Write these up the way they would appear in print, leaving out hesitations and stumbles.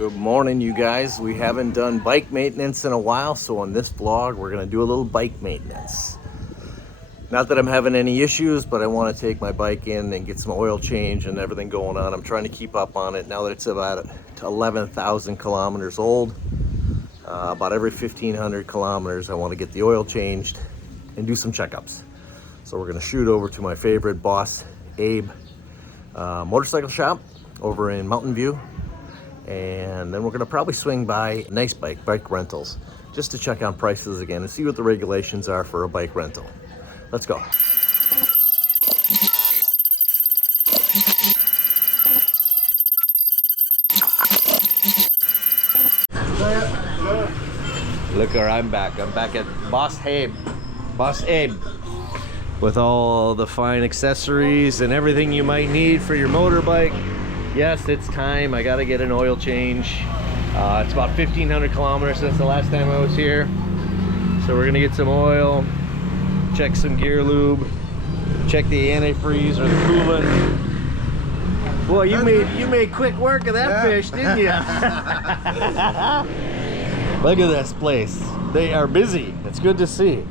Good morning, you guys. We haven't done bike maintenance in a while, so on this vlog we're going to do a little bike maintenance. Not that I'm having any issues, but I want to take my bike in and get some oil change and everything going on. I'm trying to keep up on it now that it's about 11,000 kilometers old. About every 1,500 kilometers I want to get the oil changed and do some checkups. So we're going to shoot over to my favorite BossBhabe Motorcycle Shop over in Mountain View. And then we're gonna probably swing by Nice Bike Rentals, just to check on prices again and see what the regulations are for a bike rental. Let's go. Look where I'm back. I'm back at BossBhabe with all the fine accessories and everything you might need for your motorbike. Yes, it's time. I gotta get an oil change. It's about 1,500 kilometers since the last time I was here. So we're gonna get some oil, check some gear lube, check the antifreeze or the coolant. Boy, you made quick work of that fish, didn't you? Look at this place. They are busy. It's good to see.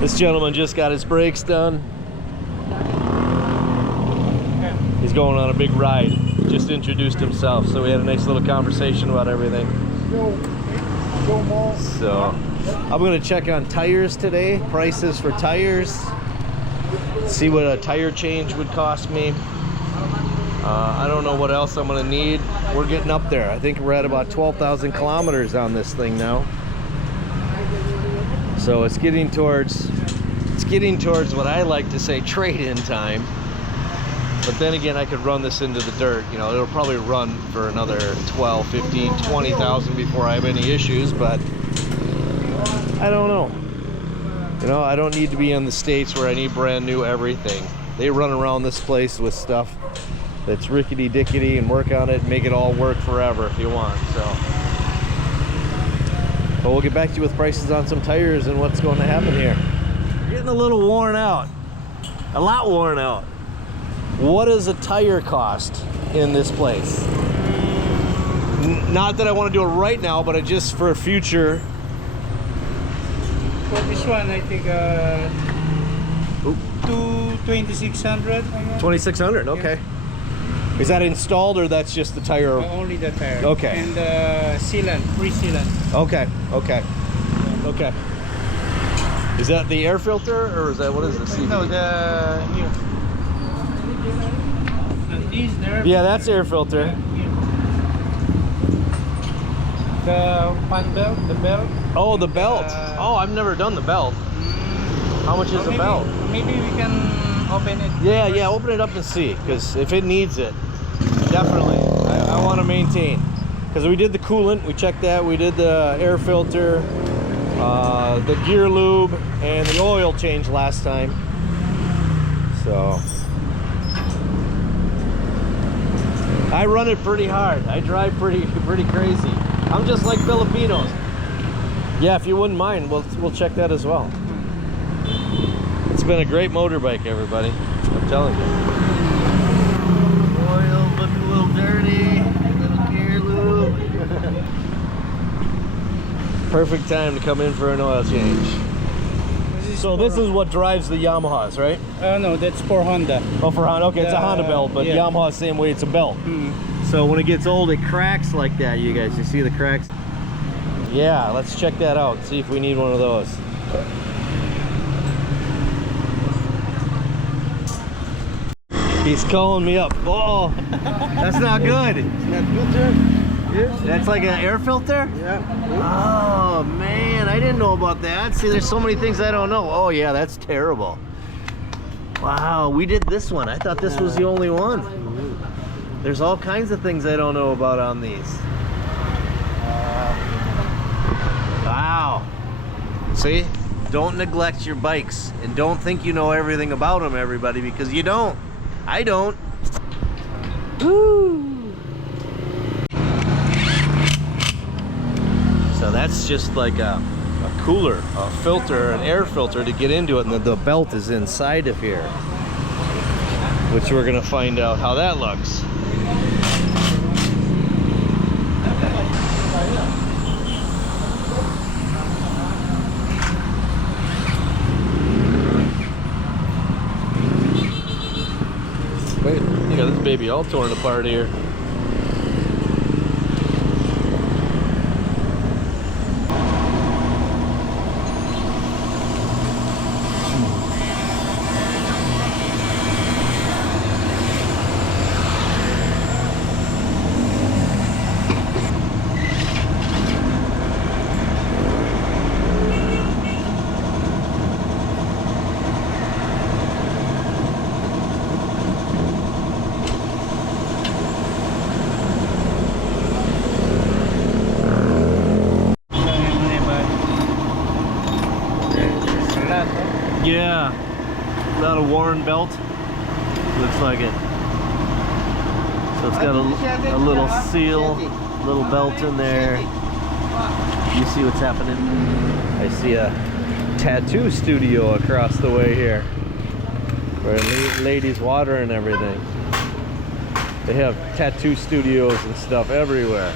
This gentleman just got his brakes done. He's going on a big ride. Just introduced himself, so we had a nice little conversation about everything. So I'm gonna check on tires today, prices for tires, see what a tire change would cost me. I don't know what else I'm gonna need. We're getting up there. I think we're at about 12,000 kilometers on this thing now. So it's getting towards what I like to say trade-in time. But then again, I could run this into the dirt. You know, it'll probably run for another 12, 15, 20,000 before I have any issues, but I don't know. You know, I don't need to be in the States where I need brand new everything. They run around this place with stuff that's rickety-dickety and work on it and make it all work forever if you want, so. But we'll get back to you with prices on some tires and what's going to happen here. Getting a little worn out. A lot worn out. What does a tire cost in this place? Not that I want to do it right now, but just for future. For this one, I think 2,600. 2,600, okay. Yeah. Is that installed or that's just the tire? Only the tire. Okay. And sealant, pre-sealant. Okay, okay, okay. Is that the air filter or is that, what is this? No, the here. And these there. Yeah, that's air filter. The fan belt, the belt. Oh, the belt. Oh, I've never done the belt. How much is the belt? Maybe we can open it. Yeah, yeah, open it up and see, because if it needs it, definitely. I want to maintain. Because we did the coolant, we checked that, we did the air filter, the gear lube, and the oil change last time. So I run it pretty hard. I drive pretty crazy. I'm just like Filipinos. Yeah, if you wouldn't mind, we'll check that as well. It's been a great motorbike, everybody. I'm telling you. Oil looking a little dirty. Little gear lube. Perfect time to come in for an oil change. So this is what drives the Yamahas, right? No, that's for Honda. Oh, for Honda. Okay, it's a Honda belt, but yeah. Yamaha same way. It's a belt. So when it gets old, it cracks like that. You guys, you see the cracks? Yeah, let's check that out. See if we need one of those. He's calling me up. Oh, that's not good. That filter? Yeah. That's like an air filter? Yeah. Oh, man, I didn't know about that. See, there's so many things I don't know. Oh, yeah, that's terrible. Wow, we did this one. I thought this was the only one. There's all kinds of things I don't know about on these. Wow. See? Don't neglect your bikes. And don't think you know everything about them, everybody, because you don't. I don't. Woo. So that's just like a cooler, a filter, an air filter to get into it, and the belt is inside of here. which we're gonna find out how that looks. Wait, you got this baby all torn apart here. Yeah, is that a worn belt? Looks like it. So it's got a little seal, little belt in there. You see what's happening? I see a tattoo studio across the way here, where ladies water and everything. They have tattoo studios and stuff everywhere.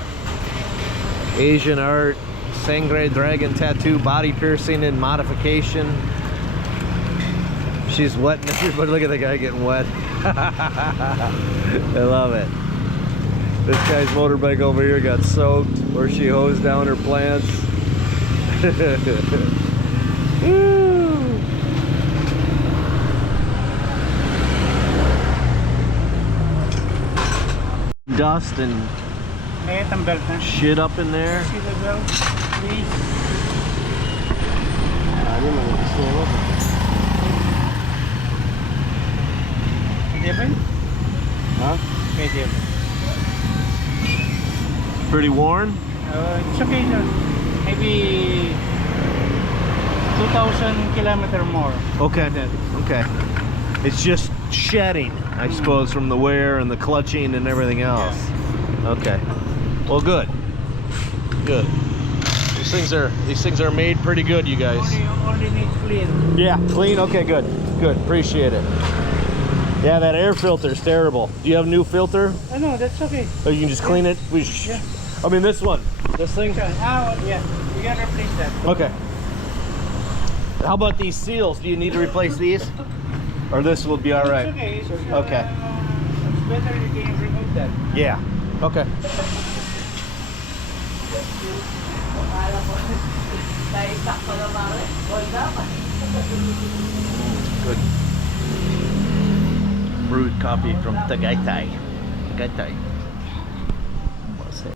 Asian art, Sangre Dragon tattoo, body piercing and modification. She's wetting everybody. Look at the guy getting wet. I love it. This guy's motorbike over here got soaked where she hosed down her plants. Woo. Dust and shit up in there. See the belt, please? I didn't know what to slow up. Medium? Huh? Medium. Pretty worn? It's okay, sir. Maybe 2,000 kilometer more. Okay. Okay. It's just shedding, I suppose, from the wear and the clutching and everything else. Okay. Well, good. Good. These things are made pretty good, you guys. Only needs clean. Yeah, clean. Okay, good. Good. Appreciate it. Yeah, that air filter is terrible. Do you have a new filter? No, that's okay. Oh, you can just clean it? Yeah. I mean, this one. This thing? Yeah, you can replace that. Okay. How about these seals? Do you need to replace these? Or this will be all right? It's okay. Okay. It's better you can remove that. Yeah. Okay. Good. Brewed coffee from Tagaytay. Tagaytay. What's it?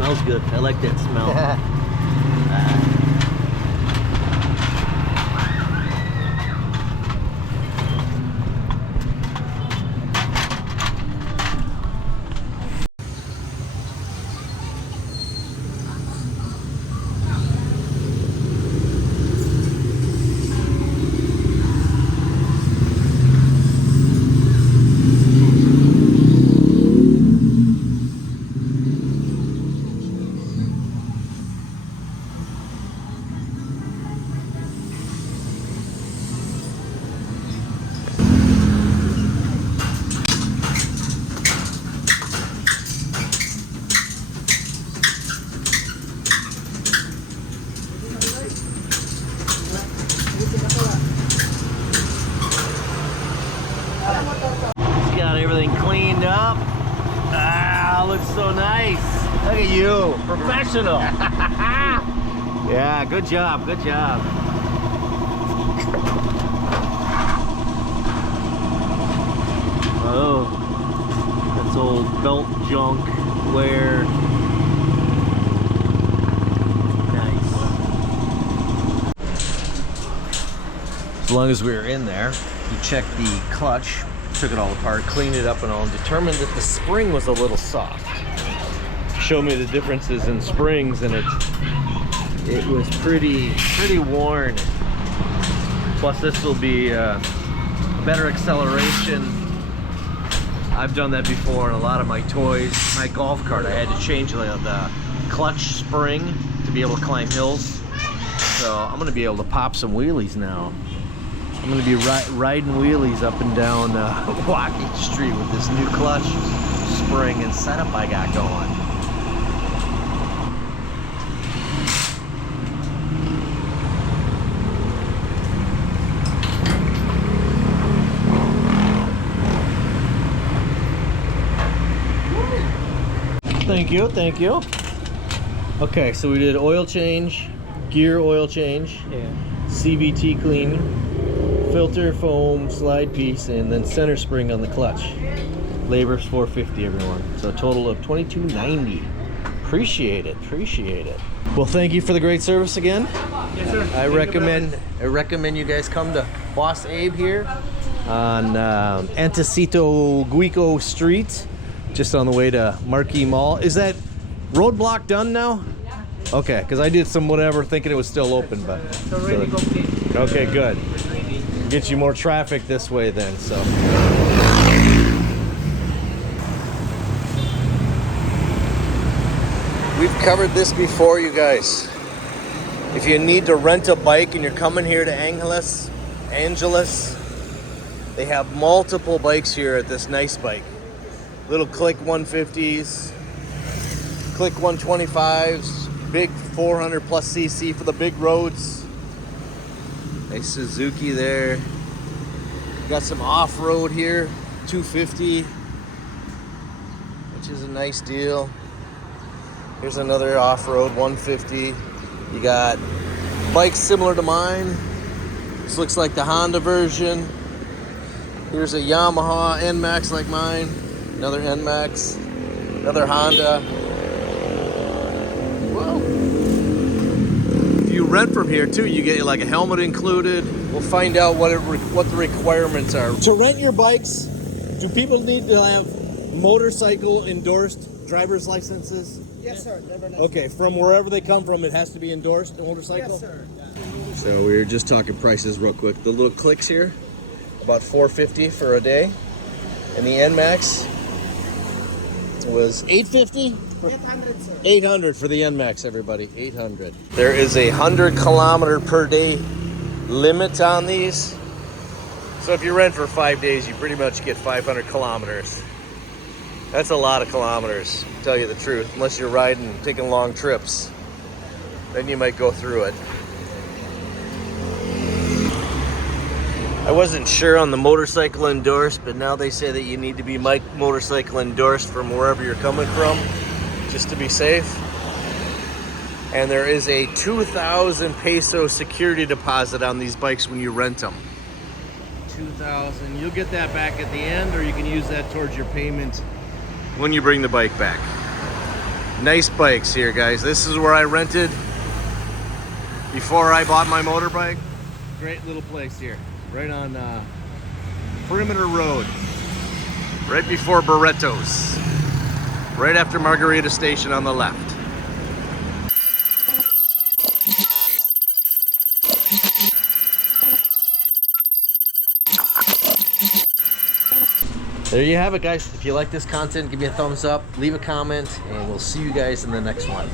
Smells good. I like that smell. cleaned up. Ah, looks so nice. Look at you, professional. Yeah, good job, good job. Oh, that's old belt junk wear. Nice. As long as we were in there, we checked the clutch, took it all apart, cleaned it up and all, and determined that the spring was a little soft. Showed me the differences in springs, and it was pretty worn. Plus this will be better acceleration. I've done that before in a lot of my toys. My golf cart, I had to change the clutch spring to be able to climb hills. So I'm gonna be able to pop some wheelies now. I'm gonna be riding wheelies up and down Walking Street with this new clutch spring and setup I got going. Thank you, thank you. Okay, so we did oil change, gear oil change, Yeah. CVT clean, filter, foam, slide piece, and then center spring on the clutch. Labor's $450, everyone. So a total of $22.90. Appreciate it, appreciate it. Well, thank you for the great service again. Yes, sir. I recommend you guys come to Boss Abe here on Antecito Guico Street, just on the way to Marquee Mall. Is that roadblock done now? Okay, because I did some whatever thinking it was still open, but It's already complete. okay, good. Get you more traffic this way then. So we've covered this before, you guys. If you need to rent a bike and you're coming here to Angeles, they have multiple bikes here at this nice bike. Little Click 150s, Click 125s, big 400 plus cc for the big roads. Nice Suzuki there. Got some off-road here, 250, which is a nice deal. Here's another off-road 150. You got bikes similar to mine. This looks like the Honda version. Here's a Yamaha NMAX like mine. Another NMAX, another Honda. Well, if you rent from here too, you get like a helmet included. We'll find out what the requirements are. To rent your bikes, do people need to have motorcycle endorsed driver's licenses? Yes, sir. Okay, from wherever they come from, it has to be endorsed, a motorcycle? Yes, sir. So we were just talking prices real quick. The little Clicks here, about $450 for a day, and the NMAX was $850. 800, sir. 800 for the NMAX, everybody. 800. There is a 100 kilometer per day limit on these. So if you rent for 5 days, you pretty much get 500 kilometers. That's a lot of kilometers, to tell you the truth, unless you're riding, taking long trips. Then you might go through it. I wasn't sure on the motorcycle endorsed, but now they say that you need to be motorcycle endorsed from wherever you're coming from, just to be safe. And there is a 2,000 peso security deposit on these bikes when you rent them. 2,000. You'll get that back at the end, or you can use that towards your payment when you bring the bike back. Nice bikes here, guys. This is where I rented before I bought my motorbike. Great little place here, right on Perimeter Road, right before Barrettos, right after Margarita Station on the left. There you have it, guys. If you like this content, give me a thumbs up, leave a comment, and we'll see you guys in the next one.